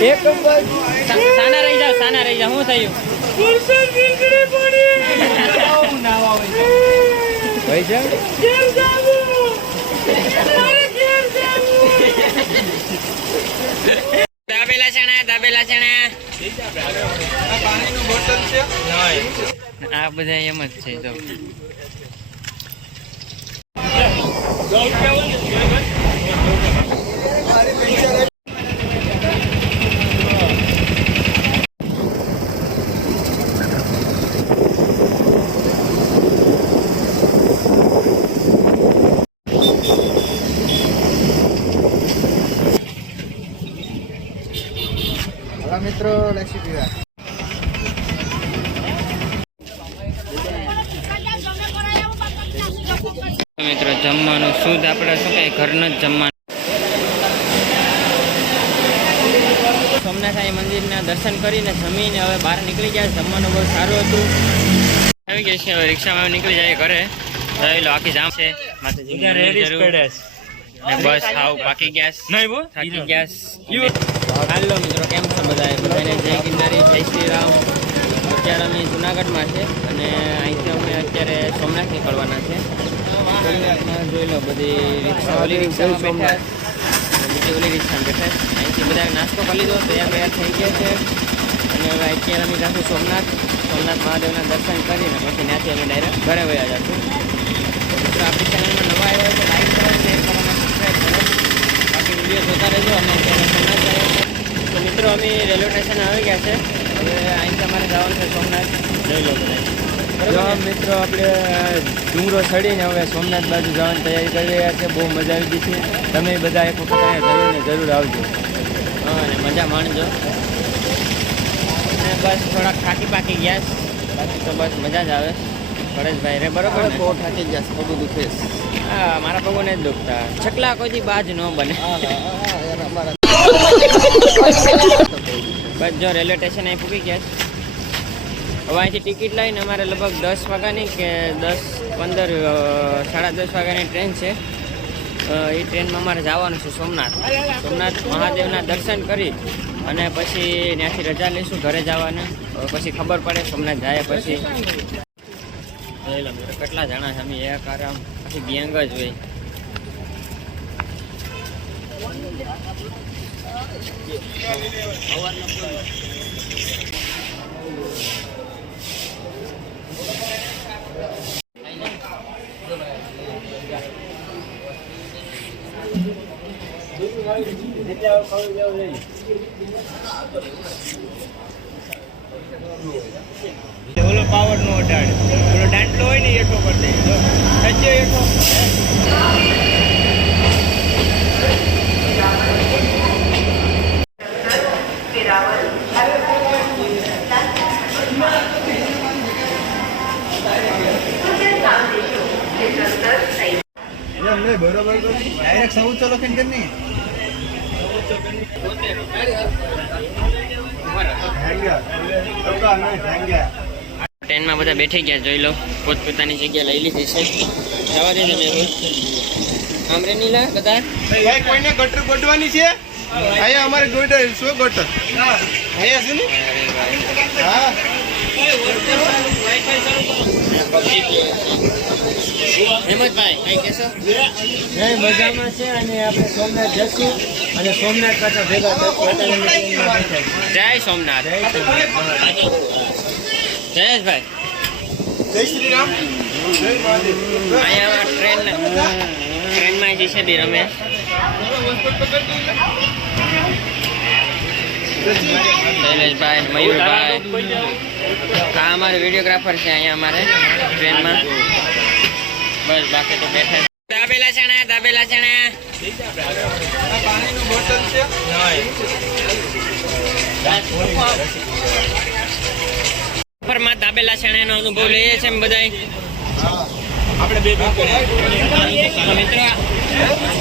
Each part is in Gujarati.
એક સાના રહી જાવ શું થયું પૈસા દાબેલા ચણા પાણીનું બોટલ છે આ બધા એમ જ છે જો મિત્રો લસી પીવા મિત્રો જમવાનું શુદ્ધ આપણે શું કઈ ઘરનું જ જમવાનું સોમનાથ મંદિરના દર્શન કરીને જમીને હવે બહાર નીકળી ગયા જમવાનું બહુ સારું હતું આવી ગયા છે હવે રિક્ષામાં નીકળી જાય ઘરે આખી જામ છે બસ હાવ પાકી ગયા થાકી ગયા હાલો મિત્રો કેમ છો બધાને જય ગિરનારી જય શ્રી રામ અત્યારે અમે જુનાગઢમાં છે અને અહીંથી અમે અત્યારે સોમનાથ નીકળવાના છે સોમનાથમાં જોઈ લો બધી રિક્ષા ઓલી રિક્ષામાં બેઠા બીજી ઓલી રિક્ષામાં બેઠા અહીંથી બધા નાસ્તો કરી લીધો તૈયાર થઈ ગયા છે અને હવે અત્યારે અમે જઈશું સોમનાથ મહાદેવના દર્શન કરીને પછી ત્યાંથી અમે ડાયરેક્ટ ઘરે વયા જઈશું મિત્રો આપણી ચેનલમાં નવા આવ્યા છે લાઈક કરો શેર કરો અને સબસ્ક્રાઈબ કરો બાકી વિડીયો જોતા રહેજો અને અત્યારે સોમનાથ જાય તો મિત્રો અમે રેલવે સ્ટેશન આવી ગયા છે હવે અહીંથી અમારે જવાનું છે સોમનાથ જોઈ લો બધા મિત્રો આપણે ડુંગરો ચડીને હવે સોમનાથ બાજુ જવાની તૈયારી કરી રહ્યા છે બહુ મજા આવી ગઈ છે તમે બધા એક વખત અહીંયા જરૂર આવજો હા અને મજા માણજો અને બસ થોડાક પાકી ગયા બાકી તો બસ મજા જ આવે પરેશભાઈ રે બરોબર બહુ થાકી ગયા પગું દુખે હા મારા પગોને જ દુખતા છકલા કોઈથી બાજ ન બને બસ જો રેલવે સ્ટેશન અહીં પૂકી ગયા હવે અહીંથી ટિકિટ લઈને અમારે લગભગ 10 વાગ્યાની કે 10-15 10:30 વાગ્યાની ટ્રેન છે એ ટ્રેનમાં અમારે જવાનું છે સોમનાથ મહાદેવના દર્શન કરી અને પછી ત્યાંથી રજા લઈશું ઘરે જવાના પછી ખબર પડે સોમનાથ જાય પછી કેટલા જણા છે અમે એક આરામ પછી ગેંગ જ હોય ઓલો પાવર નો અડાડે ઓલો દાંટલો હોય ને એઠો કરી દે સજ્જો એઠો બરોબર ડાયરેક્ટ સૌ ચલો કેમ નહીં ટ્રેનમાં બધા બેઠી ગયા જોઈ લો પોતપોતાની જગ્યા લઈ લીધી છે જવા દે તમે આમ રે નીલા બધા ભાઈ કોઈને ગટર ગોઠવાની છે અહીંયા અમારે ગોઠર શું ગટર અહીંયા છે ને હા હેમંતભાઈ કઈ કહેશો મજામાં છે અને આપણે સોમનાથ જશું અને સોમનાથ પાછા ભેગા જય સોમનાથ જયેશભાઈ જય શ્રી રામ અહીંયા ટ્રેનમાં જે છે બી રમેશ શૈલેષભાઈ મયુરભાઈ આ અમારે વિડીયોગ્રાફર છે અહીંયા અમારે ટ્રેનમાં બસ બાકી તો બેઠા દાબેલા ચણા પાણીનું બોટલ છે માં દાબેલા ચણાનો અનુભવ લઈએ છીએ બધા આપણે બે મિત્રો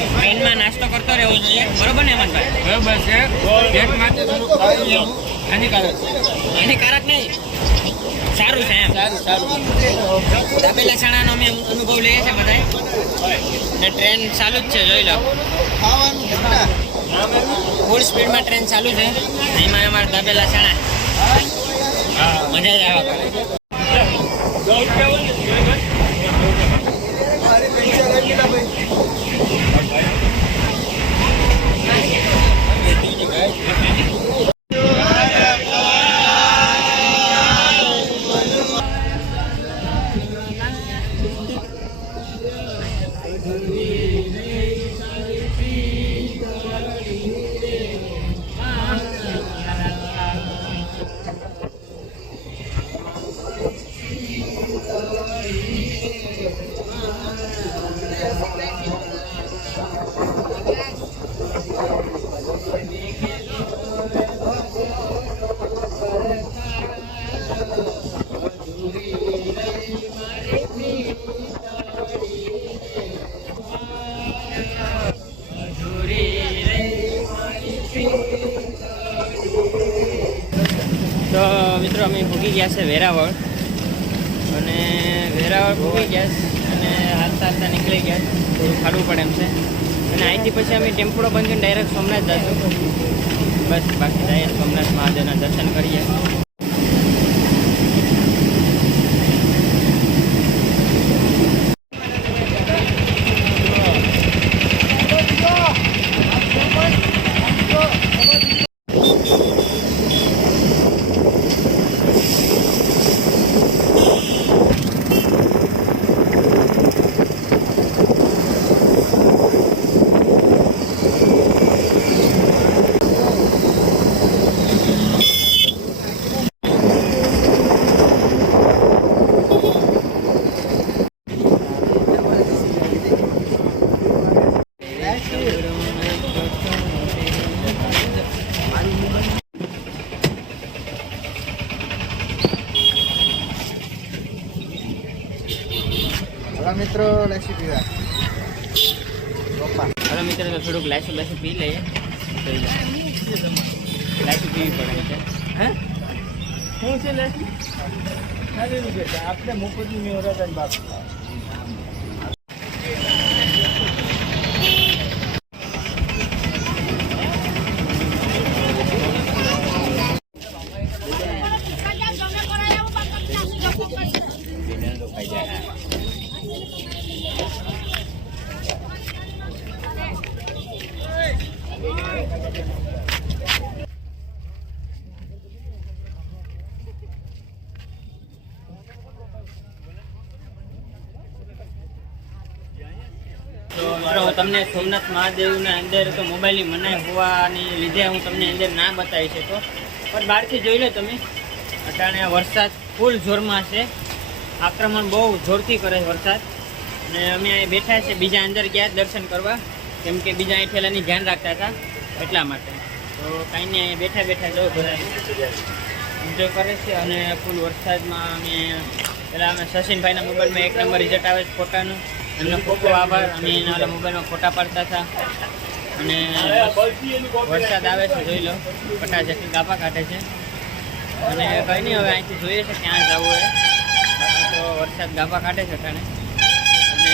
ટ્રેનમાં નાસ્તો કરતો રહેવો જોઈએ બરોબર ને હેમંતભાઈ બરોબર છે પેટ માટે હાનિકારક નહીં સારું છે એમ સારું દાબેલા ચણાનો અમે અનુભવ લઈએ છીએ બધા ને ટ્રેન ચાલુ જ છે જોઈ લો ફૂલ સ્પીડમાં ટ્રેન ચાલુ છે. એમાં અમારા દાબેલા ચણા મજા જ આવે કરે. તો મિત્રો અમે ભૂગી ગયા છે વેરાવળ, અને વેરાવળ ભૂગી ગયા અને હાલતા હાલતા નીકળી ગયા. થોડું ખાડવું પડે એમ છે. અને અહીંથી પછી અમે ટેમ્પોડો બંધીને ડાયરેક્ટ સોમનાથ જઈશું. બસ બાકી જઈએ સોમનાથ મહાદેવના દર્શન કરીએ. મિત્રો લસી પીવા. હવે મિત્રો તો થોડુંક લાસી બાસી પી લઈએ. લાસી પીવી પડે છે. હે શું છે લાસી? આપણે મુકુટની મેળવતા બાપ. હું તમને સોમનાથ મહાદેવના અંદર તો મોબાઈલની મનાઈ હોવાની લીધે હું તમને અંદર ના બતાવી શકો, પણ બહારથી જોઈ લો તમે. અટાણે વરસાદ ફૂલ જોરમાં છે, આક્રમણ બહુ જોરથી કરે છે વરસાદ. અને અમે અહીં બેઠા છે, બીજા અંદર ગયા દર્શન કરવા, કેમ કે બીજા અહીં ઠેલાની ધ્યાન રાખતા હતા એટલા માટે. તો કાંઈ નહીં, બેઠા બેઠા જો બધા એન્જોય કરે છે. અને ફૂલ વરસાદમાં અમે પહેલાં અમે સચિનભાઈના મોબાઈલમાં 1 નંબર રિઝલ્ટ આવે છે ફોટાનું, એમનો ખૂબ ખૂબ આભાર. અમે એના મોબાઈલમાં ફોટા પાડતા હતા. અને વરસાદ આવે છે જોઈ લો, પટા જેટલી ગાપા કાઢે છે. અને કંઈ નહીં, હવે અહીંથી જોઈએ છે ક્યાં જવું હોય. બાકી તો વરસાદ ગાપા કાઢે છે અટાણે. અને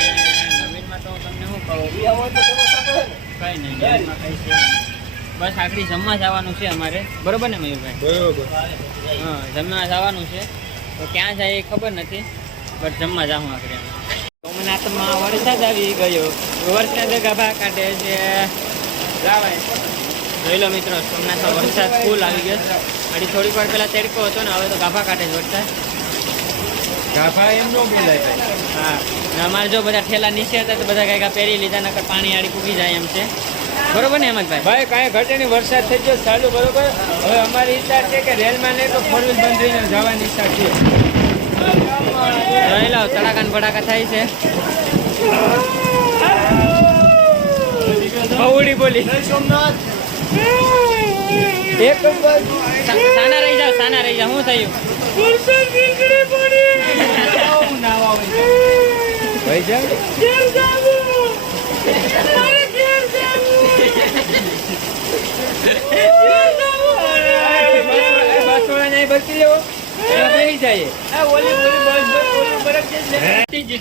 નવીનમાં તો તમને શું કહું, કંઈ નહીં નવીનમાં કંઈ છે. બસ આખરી જમવા જવાનું છે અમારે, બરોબર ને મયુરભાઈ? બરોબર. હા, જમવા જવાનું છે. તો ક્યાં જાય એ ખબર નથી, બટ જમવા જાઉં આખરે. સોમનાથમાં વરસાદ આવી ગયો, વરસાદ ગાભા કાઢે છે. જોઈ લો મિત્રો, સોમનાથમાં વરસાદ ફૂલ આવી ગયો. હજી થોડીક વાર પહેલાં તડકો હતો ને, હવે તો ગાભા કાઢે છે વરસાદ. ગાભા એમ નો બોલાય. હા, અમારે જો બધા ઠેલા નીચે હતા તો બધા કાંઈ પહેરી લીધા, નકર પાણી આડી પૂગી જાય એમ છે. બરોબર ને હેમંતભાઈ? ભાઈ કાંઈ ઘટે નહીં, વરસાદ થઈ ગયો ચાલુ. બરોબર. હવે અમારી ઈચ્છા છે કે રેલમાં નહીં તો 4 વ્હીલ બંધ થઈને જવાની ઈચ્છા છે. રહેલો તડાકા ભડાકા થાય છે. બહુડી બોલી સોમનાથ એક સાના રહી જાવ, સાના રહી જાવ. શું થયું? ભાઈ જાવ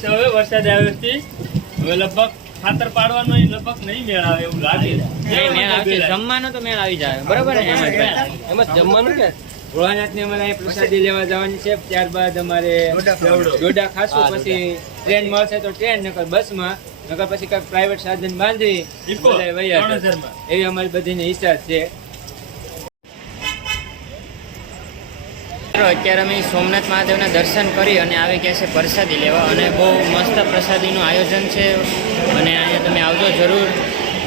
હવે વરસાદ આવ્યો, હવે લગભગ ખાતર પાડવાનો એ લગભગ નહીં મેળ આવે એવું લાગે. મેળ આવશે, જમવાનો તો મેળ આવી જાય બરોબર ને એમ જ જમવાનું કે ભોળાનાથની અમારે અહીં પ્રસાદી લેવા જવાની છે. ત્યારબાદ અમારે ડોડા ખાશું, પછી ટ્રેન મળશે તો ટ્રેન, નકર બસમાં, નકર પછી કઈક પ્રાઇવેટ સાધન બાંધી ઇકો, બધાય વયા જશે. 3000 માં. એવી અમારી બધીની ઈચ્છા છે. અત્યારે અમે સોમનાથ મહાદેવના દર્શન કરી અને આવી ગયા છે પ્રસાદી લેવા, અને બહુ મસ્ત પ્રસાદીનું આયોજન છે. અને અહીંયા તમે આવજો જરૂર,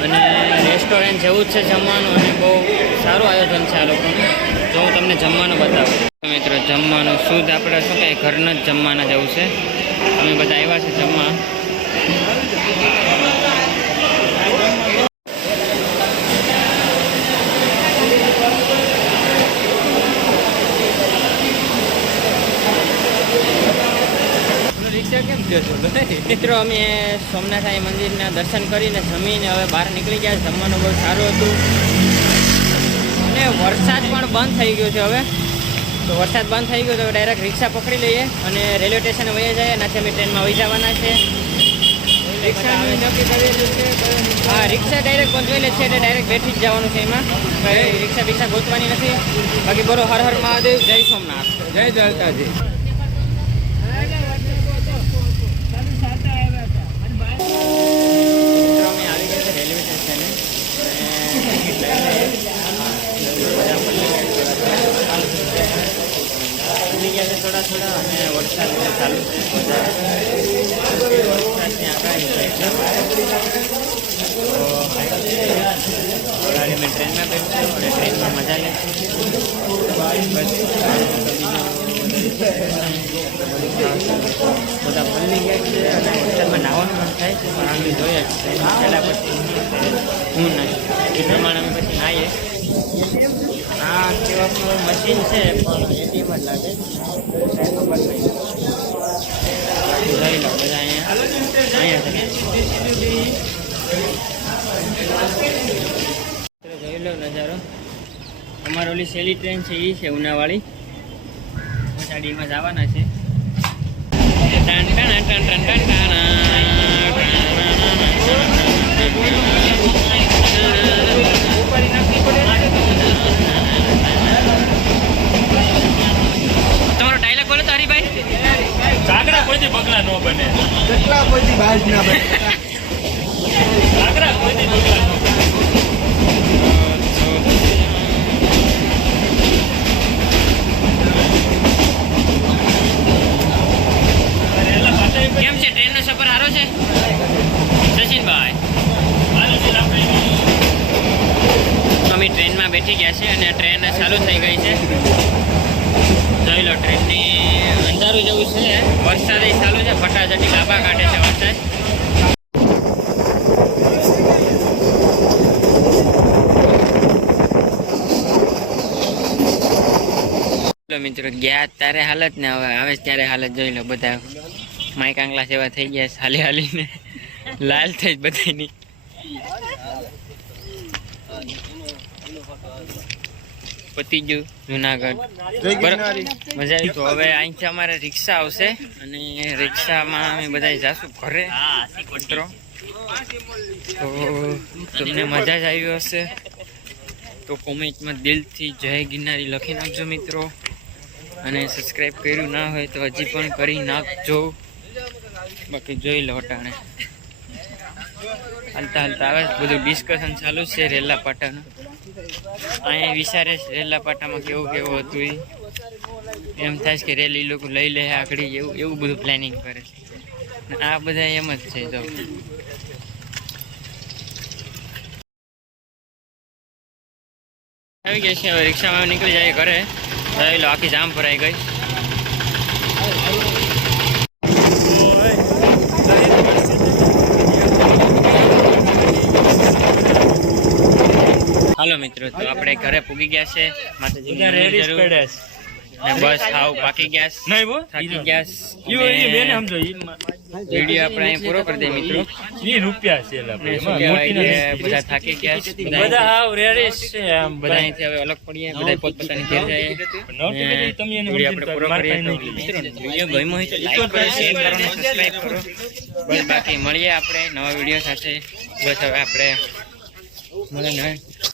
અને રેસ્ટોરન્ટ જેવું જ છે જમવાનું, અને બહુ સારું આયોજન છે આ લોકોનું. તો હું તમને જમવાનું બતાવું. મિત્રો જમવાનું શુદ્ધ આપણે શું કહે ઘરના જ જમવાના જેવું છે. અમે બધા આવ્યા છે જમવા. રિક્ષા કેમ થયો છો? મિત્રો અમે સોમનાથ સાંઈ મંદિરના દર્શન કરીને જમીને હવે બહાર નીકળી ગયા. જમવાનું બહુ સારું હતું, અને વરસાદ પણ બંધ થઈ ગયો છે હવે. તો વરસાદ બંધ થઈ ગયો તો ડાયરેક્ટ રિક્ષા પકડી લઈએ અને રેલવે સ્ટેશને વહી જાય. એનાથી અમે ટ્રેનમાં વહી જવાના છે. હા, રિક્ષા ડાયરેક્ટ પહોંચવેલી છે એટલે ડાયરેક્ટ બેઠી જ જવાનું છે. એમાં રિક્ષા બિક્ષા ગોતવાની નથી. બાકી બોલો હર હર મહાદેવ, જય સોમનાથ, જય દ્વારકાજી. મિત્રો અમે આવી ગયા છે રેલવે સ્ટેશને, અને ગયા છે થોડા થોડા, અને વરસાદ ચાલુ છે. વરસાદની આગાહી છે એટલા મેં ટ્રેનમાં બેઠું અને ટ્રેનમાં મજા લેશું. બધા પલ્લી ગયા છે અને વરસાદમાં નાહવાનું મન થાય છે, પણ અમે જોઈએ જ છે પહેલાં પછી હું નહીં એ પ્રમાણે અમે પછી નાહીએ. આ કેવા મશીન છે પણ એટીએમ જ લાગે. જોઈ લો બધા અહીંયા જોઈ લો નજારો. અમારી ઓલી સેલી ટ્રેન છે એ છે ઉનાવાળી, પછાડીમાં જવાના છે. તમારો ડાયલોગ બોલો તો હરીભાઈ. કાકડા કોઈથી પગલા ન બને. કેટલા પછી બાજ ના બને. કાકડા કોઈથી પગલા ન બને. કેમ છે ટ્રેનનો સફર સારો છે સચિનભાઈ? અમે ટ્રેનમાં બેઠી ગયા છે અને ટ્રેન ચાલુ થઈ ગઈ છે. જોઈ લો ટ્રેનની અંધારું જેવું છે. વરસાદ ચાલુ છે, ફટાફટી લાંબા કાઢે છે વરસાદ. મિત્રો ગયા ત્યારે હાલત ને હવે આવે ત્યારે હાલત જોઈ લો. બધા માઈક આંગલા જેવા થઈ ગયા છે, હાલી હાલીને લાલ થઈ જ બધાની. પતી ગયું જુનાગઢ, મજા આવી. તો હવે અહીંથી અમારે રિક્ષા આવશે અને રિક્ષામાં અમે બધા જાશું ઘરે મિત્રો. તો તમને મજા જ આવી હશે તો કોમેન્ટમાં દિલથી જય ગિરનારી લખી નાખજો મિત્રો, અને સબસ્ક્રાઈબ કર્યું ના હોય તો હજી પણ કરી નાખજો. બાકી જોઈ લો અટાણે હાલતા હાલતા આવે બધું ડિસ્કશન ચાલુ છે રેલા પાટાનું. અહીંયા વિચારે છે રેલા પાટામાં કેવું કેવું હતું એ. એમ થાય કે રેલી લોકો લઈ લે આગળ, એવું બધું પ્લાનિંગ કરે છે. આ બધા એમ જ છે. જો આવી ગયા છે, હવે રિક્ષામાં નીકળી જાય ઘરે. જોઈ લો આખી જામ ભરાઈ ગઈ. હાલો મિત્રો, તો આપણે ઘરે પૂગી ગયા છે. માતાજીની જરૂર ને બસ હાવ પાકી ગયા, થાકી ગયા. વિડીયો આપણે અહીં પૂરો કરી દઈએ મિત્રો. ઈ રૂપિયા છે એલા અને ભાઈ. શું એમાં કહેવાય મોટી કે નથી. બધા થાકી ગયા છે. બધા હાવ રેડિશ છે આમ બધા અહીંથી હવે અલગ પડીએ, બધા પોતપોતાની ઘેર જાય. નહોતી કીધી તમે એને વિડીયો આપણે પૂરો માર કરીએ કાંઈ તો નહીં મિત્રો વિડીયો ગમ્યો હોય તો લાઈક કરો, શેર કરો અને સબસ્ક્રાઇબ કરો. બસ બાકી મળીએ આપણે નવા વિડીયો સાથે. બસ હવે આપણે મળે ને